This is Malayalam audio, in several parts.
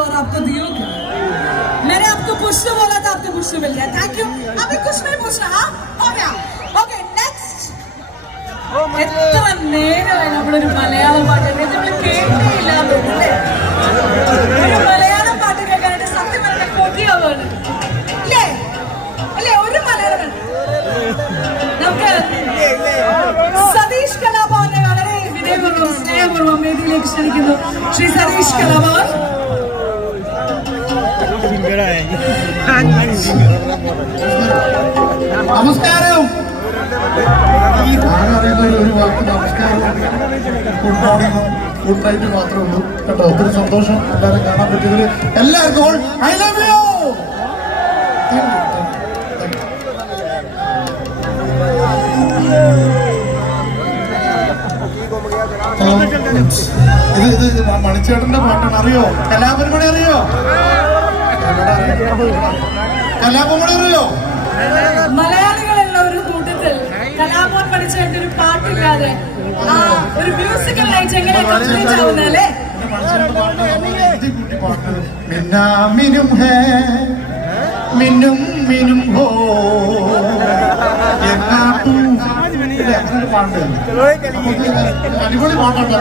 और आपको दियो क्या? मैंने आपको पुष्प बोला था, आपको पुष्प मिल गया। Thank you. अभी कुछ नहीं पूछना, हाँ हो गया। Okay next. എത്ര നേരമായി നമ്മളൊരു മലയാളം പാട്ട് കേട്ടില്ല തോന്നുന്നല്ലേ? ഒരു മലയാളം പാട്ട് കേൾക്കാനായിട്ട് സത്യം പറഞ്ഞ കൊതിയാവാണ് അല്ലേ? അല്ലേ? ഒരു മലയാളം നമുക്ക് സതീഷ് കലാഭവനെ വളരെ വിനയപൂർവ്വം സ്നേഹപൂർവ്വം വേദിയിലേക്ക് ക്ഷണിക്കുന്നു. ശ്രീ സതീഷ് കലാഭവൻ. നമസ്കാരം. ഈ അറിയുന്ന ഒരു വാക്ക് നമസ്കാരം, ഗുഡ് മോർണിംഗും ഗുഡ് നൈറ്റ് മാത്രമേ ഉള്ളൂ കേട്ടോ. ഒത്തിരി സന്തോഷം എല്ലാവരും കാണാൻ പറ്റിയതിൽ. എല്ലാവർക്കും ഐ ലവ് യു. ഇത് മണിച്ചേട്ടന്റെ പാട്ടാണ്. അറിയോ? കലാപരിമണി അറിയോ? കലാപരിമണി അറിയോ? മലയാളികളുള്ള ഒരു കൂട്ടത്തിൽ കലാഭവൻ പഠിച്ചതിന്റെ ഒരു പാട്ടില്ലാതെ ആ ഒരു മ്യൂസിക്കൽ നൈറ്റ് എങ്ങനെ കംപ്ലീറ്റ് ആവുന്നല്ലേ? മിന്നും ഹേ മിന്നും മിന്നും ഹോ അടിപൊളി പാട്ടാണ്.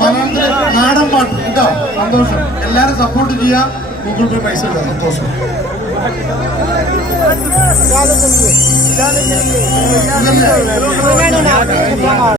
മലയാളത്തിലെ നാടൻ പാട്ട് കേട്ടോ. സന്തോഷം. എല്ലാരും സപ്പോർട്ട് ചെയ്യാ. ഗൂഗിൾ പേ പൈസ ഇല്ല. സന്തോഷം.